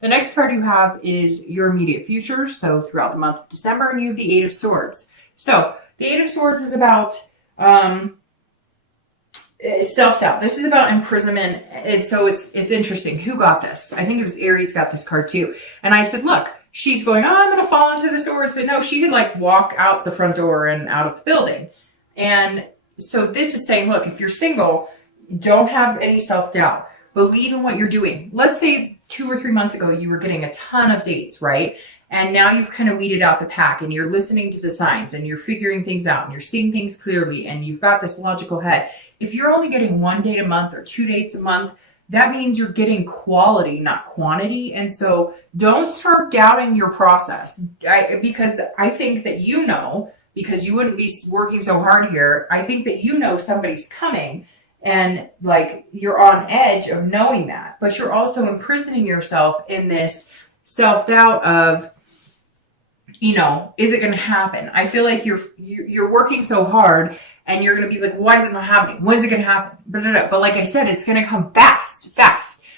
The next card you have is your immediate future. So throughout the month of December, and you have the Eight of Swords. So the Eight of Swords is about self-doubt. This is about imprisonment. And so it's interesting. Who got this? I think it was Aries got this card too. And I said, look, she's going, oh, I'm going to fall into the swords. But no, she could like walk out the front door and out of the building. And so this is saying, look, if you're single, don't have any self-doubt. Believe in what you're doing. Let's say 2 or 3 months ago, you were getting a ton of dates, right? And now you've kind of weeded out the pack and you're listening to the signs and you're figuring things out and you're seeing things clearly and you've got this logical head. If you're only getting 1 date a month or 2 dates a month, that means you're getting quality, not quantity. And so don't start doubting your process. Because I think that because you wouldn't be working so hard here, I think that somebody's coming and like you're on edge of knowing that. But you're also imprisoning yourself in this self-doubt of, is it going to happen? I feel like you're working so hard and you're going to be like, why is it not happening? When's it going to happen? But like I said, it's going to come fast.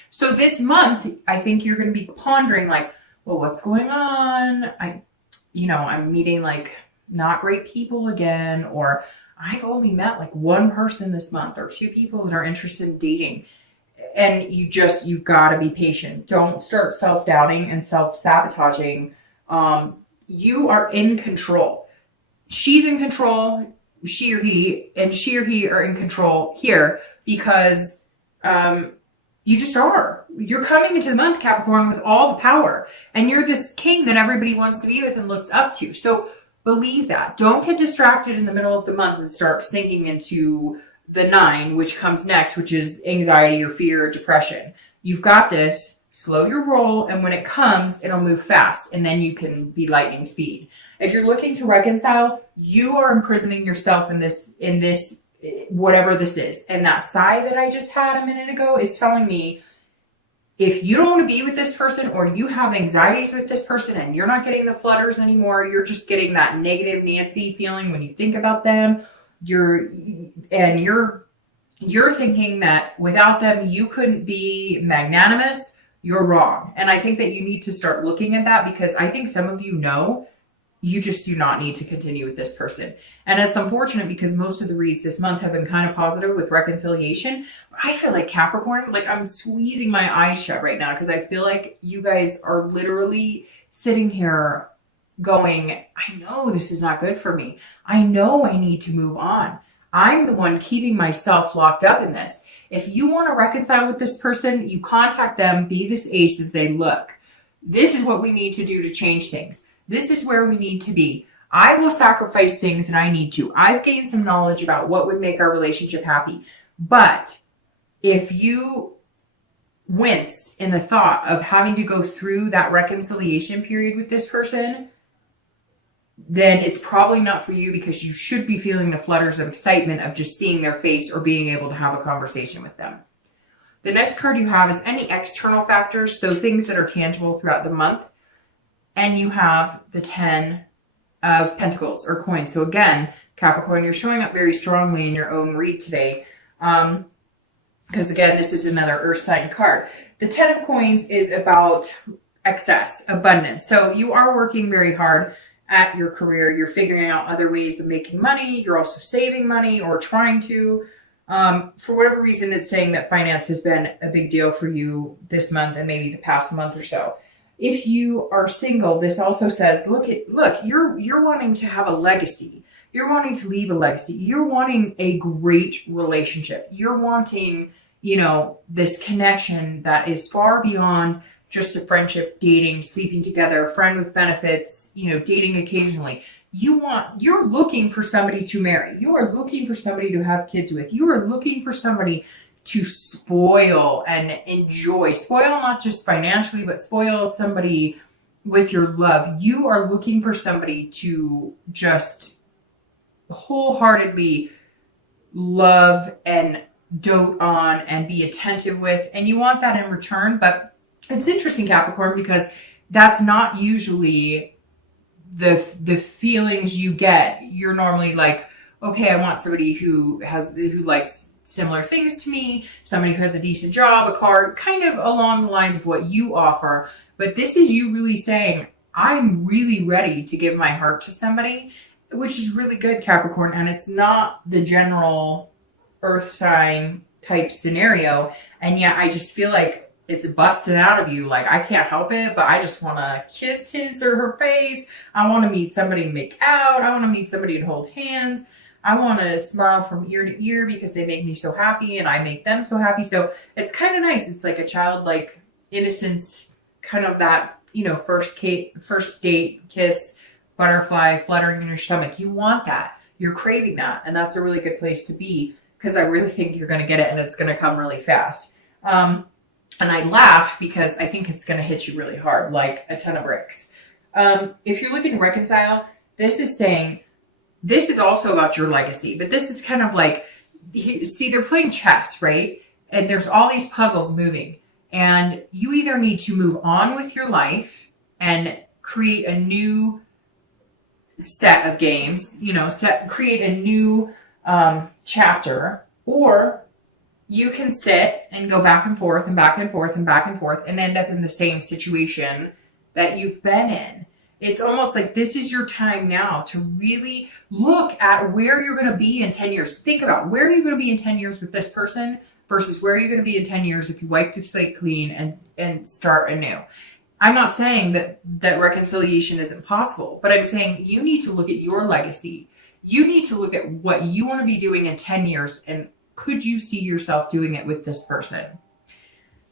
So this month, I think you're going to be pondering like, well, what's going on? I'm meeting like not great people again, or I've only met like 1 person this month or 2 people that are interested in dating. And you've got to be patient. Don't start self-doubting and self-sabotaging. You are in control. She's in control, she or he are in control here because you just are. You're coming into the month, Capricorn, with all the power. And you're this king that everybody wants to be with and looks up to. So believe that. Don't get distracted in the middle of the month and start sinking into the 9, which comes next, which is anxiety or fear or depression. You've got this. Slow your roll, and when it comes, it'll move fast, and then you can be lightning speed. If you're looking to reconcile, you are imprisoning yourself in this, whatever this is. And that sigh that I just had a minute ago is telling me, if you don't want to be with this person, or you have anxieties with this person and you're not getting the flutters anymore, you're just getting that negative Nancy feeling when you think about them, you're thinking that without them, you couldn't be magnanimous, you're wrong. And I think that you need to start looking at that, because I think some of you just do not need to continue with this person. And it's unfortunate because most of the reads this month have been kind of positive with reconciliation. But I feel like Capricorn, like I'm squeezing my eyes shut right now because I feel like you guys are literally sitting here going, I know this is not good for me. I know I need to move on. I'm the one keeping myself locked up in this. If you want to reconcile with this person, you contact them, be this ace and say, look, this is what we need to do to change things. This is where we need to be. I will sacrifice things that I need to. I've gained some knowledge about what would make our relationship happy. But if you wince in the thought of having to go through that reconciliation period with this person, then it's probably not for you, because you should be feeling the flutters of excitement of just seeing their face or being able to have a conversation with them. The next card you have is any external factors, so things that are tangible throughout the month. And you have the 10 of Pentacles or coins. So again, Capricorn, you're showing up very strongly in your own read today. Because again, this is another earth sign card. The 10 of coins is about excess, abundance. So you are working very hard at your career. You're figuring out other ways of making money. You're also saving money or trying to. For whatever reason, it's saying that finance has been a big deal for you this month and maybe the past month or so. If you are single, this also says, look, you're wanting to have a legacy. You're wanting to leave a legacy. You're wanting a great relationship. You're wanting, this connection that is far beyond just a friendship, dating, sleeping together, a friend with benefits, dating occasionally. You're looking for somebody to marry. You are looking for somebody to have kids with. You are looking for somebody to spoil and enjoy. Spoil not just financially, but spoil somebody with your love. You are looking for somebody to just wholeheartedly love and dote on and be attentive with. And you want that in return. But it's interesting, Capricorn, because that's not usually the feelings you get. You're normally like, okay, I want somebody who likes similar things to me, somebody who has a decent job, a car, kind of along the lines of what you offer. But this is you really saying, I'm really ready to give my heart to somebody, which is really good, Capricorn. And it's not the general earth sign type scenario. And yet I just feel like it's busting out of you. Like, I can't help it, but I just want to kiss his or her face. I want to meet somebody and make out. I want to meet somebody and hold hands. I want to smile from ear to ear because they make me so happy and I make them so happy. So it's kind of nice. It's like a childlike innocence, kind of that, you know, first date kiss, butterfly fluttering in your stomach. You want that. You're craving that. And that's a really good place to be, because I really think you're going to get it and it's going to come really fast. And I laughed because I think it's going to hit you really hard, like a ton of bricks. If you're looking to reconcile, this is saying, this is also about your legacy, but this is kind of like, see, they're playing chess, right? And there's all these puzzles moving, and you either need to move on with your life and create a new set of games, you know, create a new chapter, or you can sit and go back and forth and back and forth and back and forth and end up in the same situation that you've been in. It's almost like this is your time now to really look at where you're going to be in 10 years. Think about, where are you going to be in 10 years with this person versus where are you going to be in 10 years if you wipe the slate clean and start anew. I'm not saying that reconciliation isn't possible, but I'm saying you need to look at your legacy. You need to look at what you want to be doing in 10 years, and could you see yourself doing it with this person?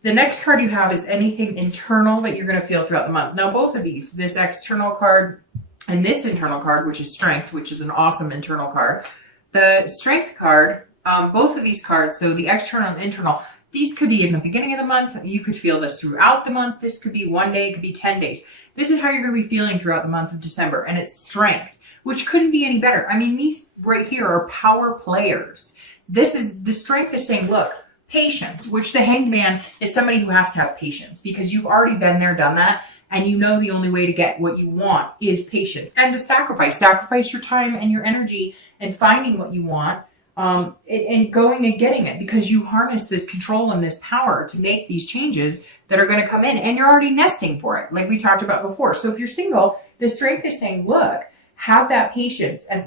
The next card you have is anything internal that you're going to feel throughout the month. Now, both of these, this external card and this internal card, which is Strength, which is an awesome internal card. The Strength card, both of these cards, so the external and internal, these could be in the beginning of the month. You could feel this throughout the month. This could be one day, it could be 10 days. This is how you're going to be feeling throughout the month of December, and it's Strength, which couldn't be any better. I mean, these right here are power players. This is, the Strength is saying, look, patience, which the Hanged Man is somebody who has to have patience because you've already been there, done that, and you know the only way to get what you want is patience and to sacrifice your time and your energy and finding what you want, and going and getting it, because you harness this control and this power to make these changes that are going to come in, and you're already nesting for it, like we talked about before. So if you're single, the Strength is saying, look, have that patience and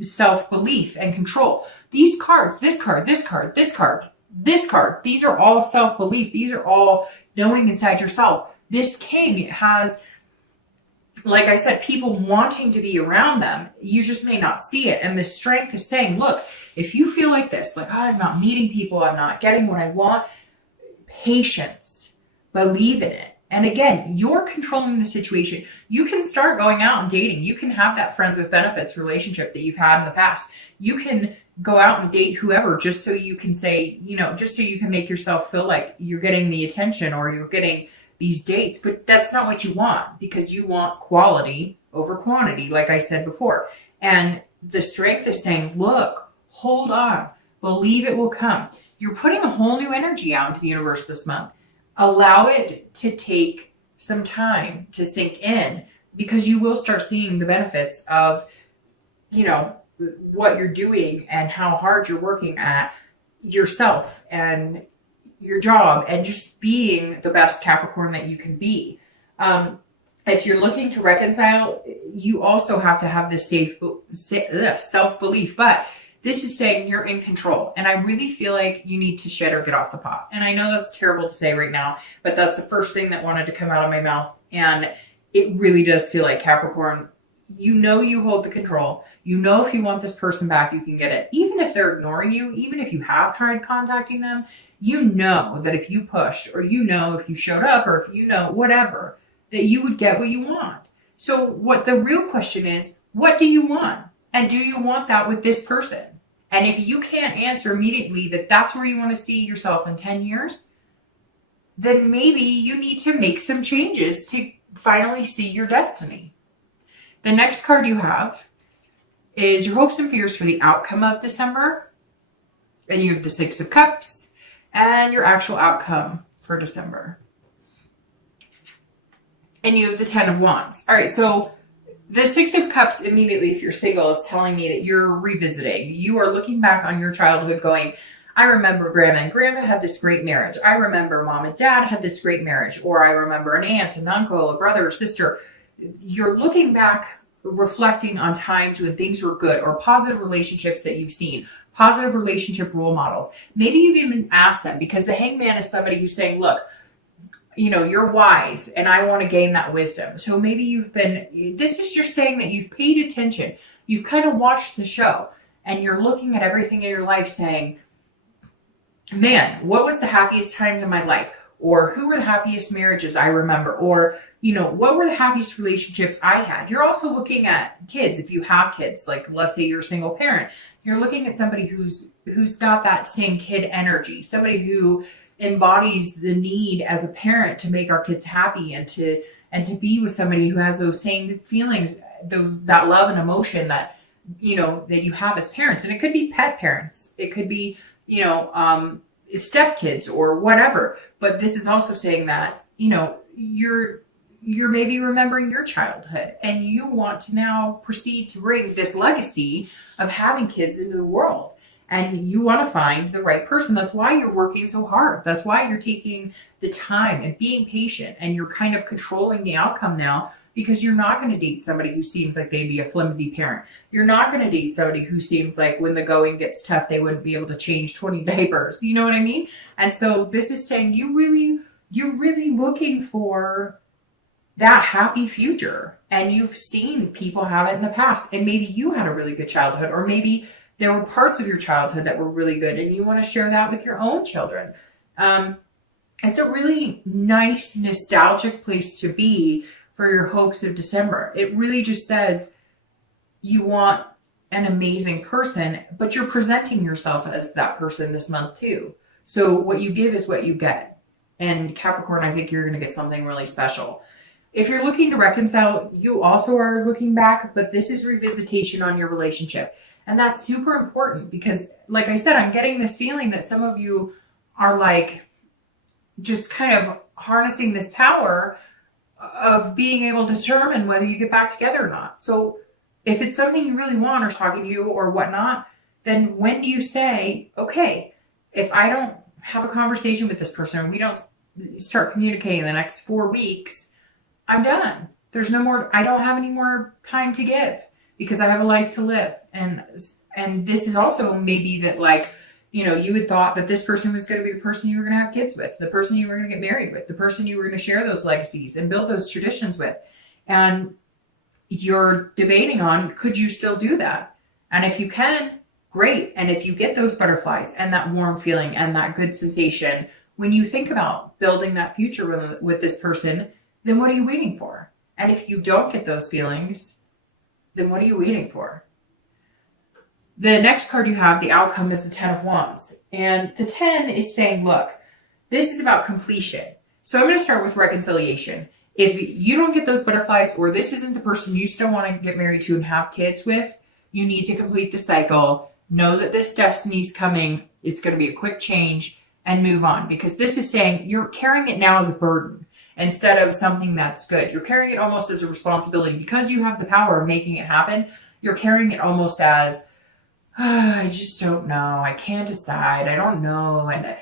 self-belief and control. These cards, this card, this card, this card, this card, these are all self-belief. These are all knowing inside yourself. This King has, like I said, people wanting to be around them. You just may not see it. And the Strength is saying, look, if you feel like this, like, oh, I'm not meeting people, I'm not getting what I want, patience, believe in it. And again, you're controlling the situation. You can start going out and dating. You can have that friends with benefits relationship that you've had in the past. You can go out and date whoever just so you can say, you know, just so you can make yourself feel like you're getting the attention or you're getting these dates. But that's not what you want, because you want quality over quantity, like I said before. And the Strength is saying, look, hold on, believe it will come. You're putting a whole new energy out into the universe this month. Allow it to take some time to sink in, because you will start seeing the benefits of, you know, what you're doing and how hard you're working at yourself and your job and just being the best Capricorn that you can be. If you're looking to reconcile, you also have to have this self-belief, but this is saying you're in control. And I really feel like you need to shit or get off the pot. And I know that's terrible to say right now, but that's the first thing that wanted to come out of my mouth. And it really does feel like, Capricorn, you know you hold the control. You know if you want this person back, you can get it. Even if they're ignoring you, even if you have tried contacting them, you know that if you pushed, or you know if you showed up, or if you know whatever, that you would get what you want. So what the real question is, what do you want? And do you want that with this person? And if you can't answer immediately that that's where you want to see yourself in 10 years, then maybe you need to make some changes to finally see your destiny. The next card you have is your hopes and fears for the outcome of December. And you have the Six of Cups and your actual outcome for December. And you have the Ten of Wands. All right, so the Six of Cups immediately, if you're single, is telling me that you're revisiting. You are looking back on your childhood going, I remember grandma and grandpa had this great marriage. I remember mom and dad had this great marriage. Or I remember an aunt, an uncle, a brother or sister. You're looking back, reflecting on times when things were good, or positive relationships that you've seen, positive relationship role models. Maybe you've even asked them, because the hangman is somebody who's saying, look, you know, you're wise and I want to gain that wisdom. So maybe this is just saying that you've paid attention. You've kind of watched the show and you're looking at everything in your life saying, man, what was the happiest times in my life? Or who were the happiest marriages I remember? Or, you know, what were the happiest relationships I had? You're also looking at kids. If you have kids, like let's say you're a single parent, you're looking at somebody who's got that same kid energy, somebody who embodies the need as a parent to make our kids happy and to be with somebody who has those same feelings, that love and emotion that, you know, that you have as parents. And it could be pet parents. It could be, you know, stepkids or whatever. But this is also saying that, you know, you're maybe remembering your childhood and you want to now proceed to bring this legacy of having kids into the world. And you want to find the right person. That's why you're working so hard. That's why you're taking the time and being patient, and you're kind of controlling the outcome now, because you're not going to date somebody who seems like they'd be a flimsy parent. You're not going to date somebody who seems like when the going gets tough, they wouldn't be able to change 20 diapers. You know what I mean? And so this is saying you're really looking for that happy future, and you've seen people have it in the past, and maybe you had a really good childhood, or maybe there were parts of your childhood that were really good and you want to share that with your own children. It's a really nice, nostalgic place to be for your hopes of December. It really just says you want an amazing person, but you're presenting yourself as that person this month too. So what you give is what you get. And Capricorn, I think you're going to get something really special. If you're looking to reconcile, you also are looking back, but this is revisitation on your relationship. And that's super important because, like I said, I'm getting this feeling that some of you are like just kind of harnessing this power of being able to determine whether you get back together or not. So if it's something you really want, or talking to you or whatnot, then when do you say, okay, if I don't have a conversation with this person, or we don't start communicating the next 4 weeks, I'm done. There's no more, I don't have any more time to give, because I have a life to live. And this is also maybe that, like, you know, you had thought that this person was going to be the person you were going to have kids with, the person you were going to get married with, the person you were going to share those legacies and build those traditions with. And you're debating on, could you still do that? And if you can, great. And if you get those butterflies and that warm feeling and that good sensation, when you think about building that future with this person, then what are you waiting for? And if you don't get those feelings, then what are you waiting for? The next card you have, the outcome, is the 10 of Wands. And the 10 is saying, look, this is about completion. So I'm going to start with reconciliation. If you don't get those butterflies, or this isn't the person you still want to get married to and have kids with, you need to complete the cycle. Know that this destiny's coming. It's going to be a quick change, and move on. Because this is saying you're carrying it now as a burden instead of something that's good. You're carrying it almost as a responsibility. Because you have the power of making it happen, you're carrying it almost as, I just don't know. I can't decide. I don't know. And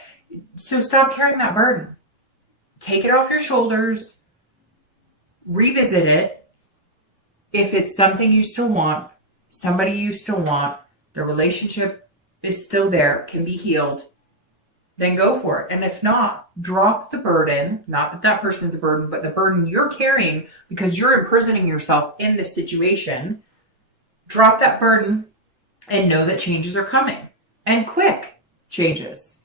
so stop carrying that burden. Take it off your shoulders. Revisit it. If it's something you still want, somebody you still want, the relationship is still there, can be healed, then go for it. And if not, drop the burden. Not that that person's a burden, but the burden you're carrying because you're imprisoning yourself in this situation. Drop that burden. And know that changes are coming, and quick changes.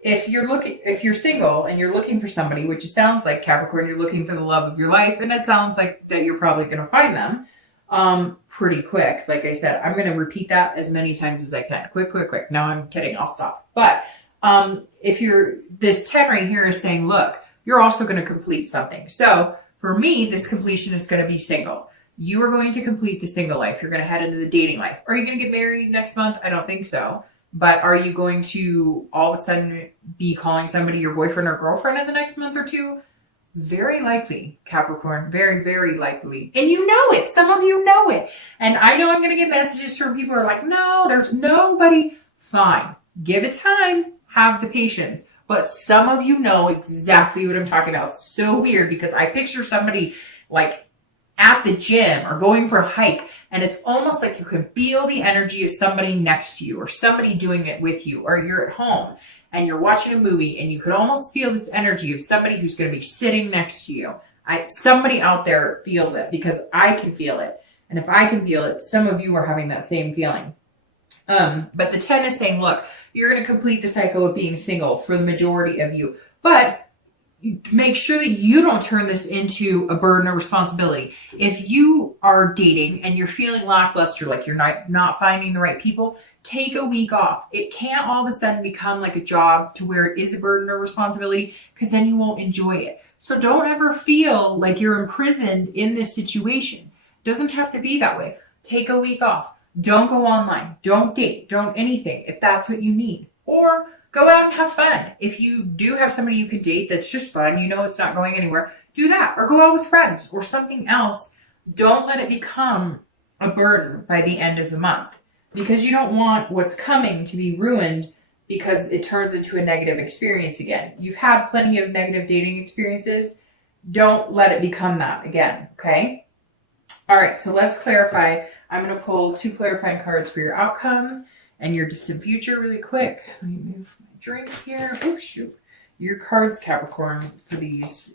If you're single and you're looking for somebody, which it sounds like, Capricorn, you're looking for the love of your life, and it sounds like that you're probably going to find them pretty quick. Like I said, I'm going to repeat that as many times as I can. Quick, quick, quick. No, I'm kidding. I'll stop. But if this 10 right here is saying, look, you're also going to complete something. So for me, this completion is going to be single. You are going to complete the single life. You're going to head into the dating life. Are you going to get married next month? I don't think so. But are you going to all of a sudden be calling somebody your boyfriend or girlfriend in the next month or two? Very likely, Capricorn. Very, very likely. And you know it. Some of you know it. And I know I'm going to get messages from people who are like, no, there's nobody. Fine. Give it time. Have the patience. But some of you know exactly what I'm talking about. It's so weird because I picture somebody like at the gym or going for a hike, and it's almost like you can feel the energy of somebody next to you or somebody doing it with you, or you're at home and you're watching a movie and you could almost feel this energy of somebody who's going to be sitting next to you. Somebody out there feels it because I can feel it. And if I can feel it, some of you are having that same feeling. But the 10 is saying, look, you're going to complete the cycle of being single for the majority of you, but make sure that you don't turn this into a burden or responsibility. If you are dating and you're feeling lackluster, like you're not finding the right people, take a week off. It can't all of a sudden become like a job to where it is a burden or responsibility, because then you won't enjoy it. So don't ever feel like you're imprisoned in this situation. It doesn't have to be that way. Take a week off. Don't go online. Don't date. Don't anything if that's what you need. Or go out and have fun. If you do have somebody you could date that's just fun, you know it's not going anywhere, do that. Or go out with friends or something else. Don't let it become a burden by the end of the month, because you don't want what's coming to be ruined because it turns into a negative experience again. You've had plenty of negative dating experiences. Don't let it become that again, okay? All right, so let's clarify. I'm going to pull 2 clarifying cards for your outcome and your distant future really quick. Let me move my drink here. Oh, shoot. Your cards, Capricorn, for these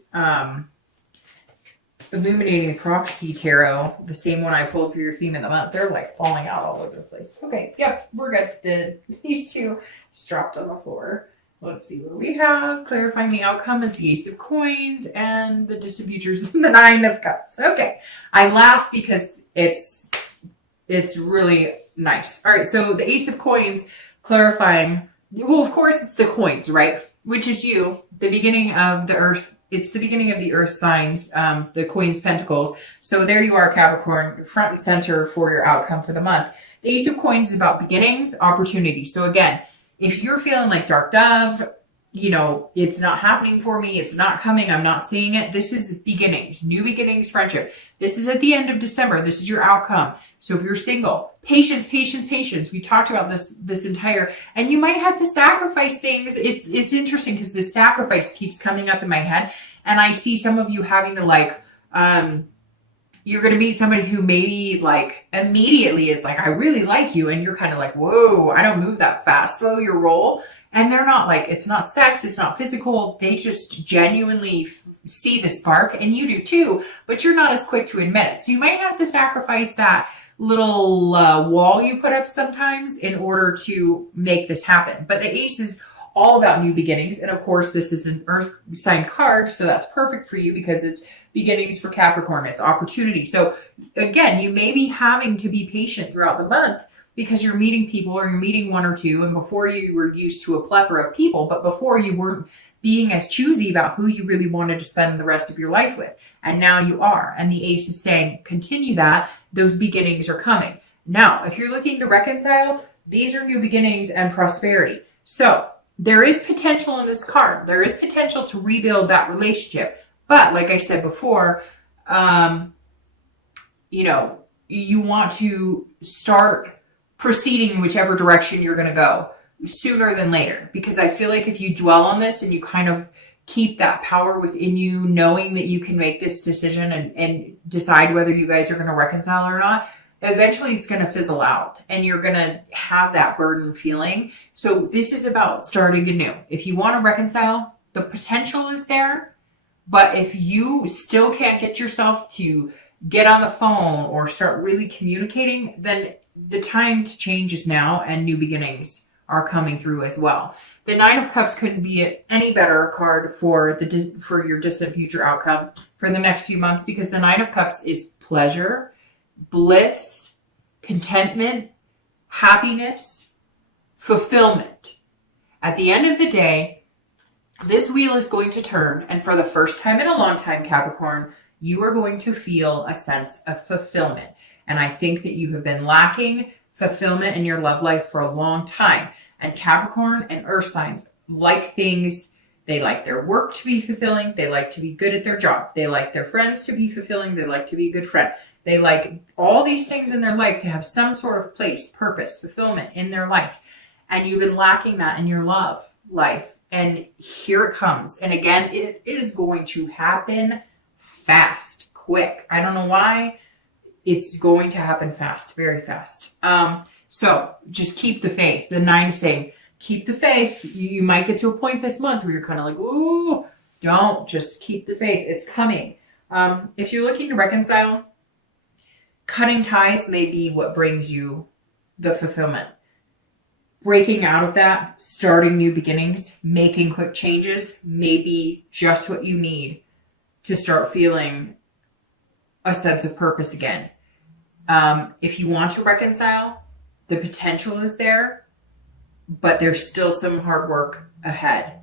Illuminating Prophecy Tarot, the same one I pulled for your theme of the month, they're like falling out all over the place. Okay, yep, we're good. These 2 just dropped on the floor. Let's see what we have. Clarifying the outcome is the Ace of Coins, and the distant future is the 9 of Cups. Okay, I laugh because it's really nice. All right, so the Ace of Coins clarifying, well, of course it's the coins, right? Which is you, the beginning of the earth. It's the beginning of the earth signs, the Queen's Pentacles. So there you are, Capricorn, front and center for your outcome for the month. The Ace of Coins is about beginnings, opportunity. So again, if you're feeling like dark dove, you know, it's not happening for me, it's not coming, I'm not seeing it. This is beginnings, new beginnings, friendship. This is at the end of December. This is your outcome. So if you're single, patience, patience, patience. We talked about this entire, and you might have to sacrifice things. It's interesting because this sacrifice keeps coming up in my head, and I see some of you having to like, you're going to meet somebody who maybe like immediately is like, I really like you. And you're kind of like, whoa, I don't move that fast. Slow your roll. And they're not like, it's not sex, it's not physical. They just genuinely see the spark, and you do too, but you're not as quick to admit it. So you might have to sacrifice that little wall you put up sometimes in order to make this happen. But the Ace is all about new beginnings. And of course, this is an earth sign card, so that's perfect for you because it's beginnings for Capricorn. It's opportunity. So again, you may be having to be patient throughout the month because you're meeting people, or you're meeting 1 or 2, and before you were used to a plethora of people, but before you weren't being as choosy about who you really wanted to spend the rest of your life with. And now you are. And the Ace is saying, continue that. Those beginnings are coming. Now, if you're looking to reconcile, these are new beginnings and prosperity. So there is potential in this card. There is potential to rebuild that relationship. But like I said before, you know, you want to start proceeding in whichever direction you're going to go sooner than later. Because I feel like if you dwell on this and you kind of keep that power within you, knowing that you can make this decision and decide whether you guys are going to reconcile or not, eventually it's going to fizzle out and you're going to have that burden feeling. So this is about starting anew. If you want to reconcile, the potential is there. But if you still can't get yourself to get on the phone or start really communicating, then the time to change is now, and new beginnings are coming through as well. The 9 of Cups couldn't be any better card for your distant future outcome for the next few months, because the 9 of Cups is pleasure, bliss, contentment, happiness, fulfillment. At the end of the day, this wheel is going to turn, and for the first time in a long time, Capricorn, you are going to feel a sense of fulfillment. And I think that you have been lacking fulfillment in your love life for a long time. And Capricorn and earth signs like things. They like their work to be fulfilling. They like to be good at their job. They like their friends to be fulfilling. They like to be a good friend. They like all these things in their life to have some sort of place, purpose, fulfillment in their life. and you've been lacking that in your love life. And here it comes. And again, it is going to happen fast, quick. I don't know why. It's going to happen fast, very fast. So just keep the faith. The 9's thing, keep the faith. You might get to a point this month where you're kind of like, ooh, don't, just keep the faith. It's coming. If you're looking to reconcile, cutting ties may be what brings you the fulfillment. Breaking out of that, starting new beginnings, making quick changes may be just what you need to start feeling a sense of purpose again. If you want to reconcile, the potential is there, but there's still some hard work ahead.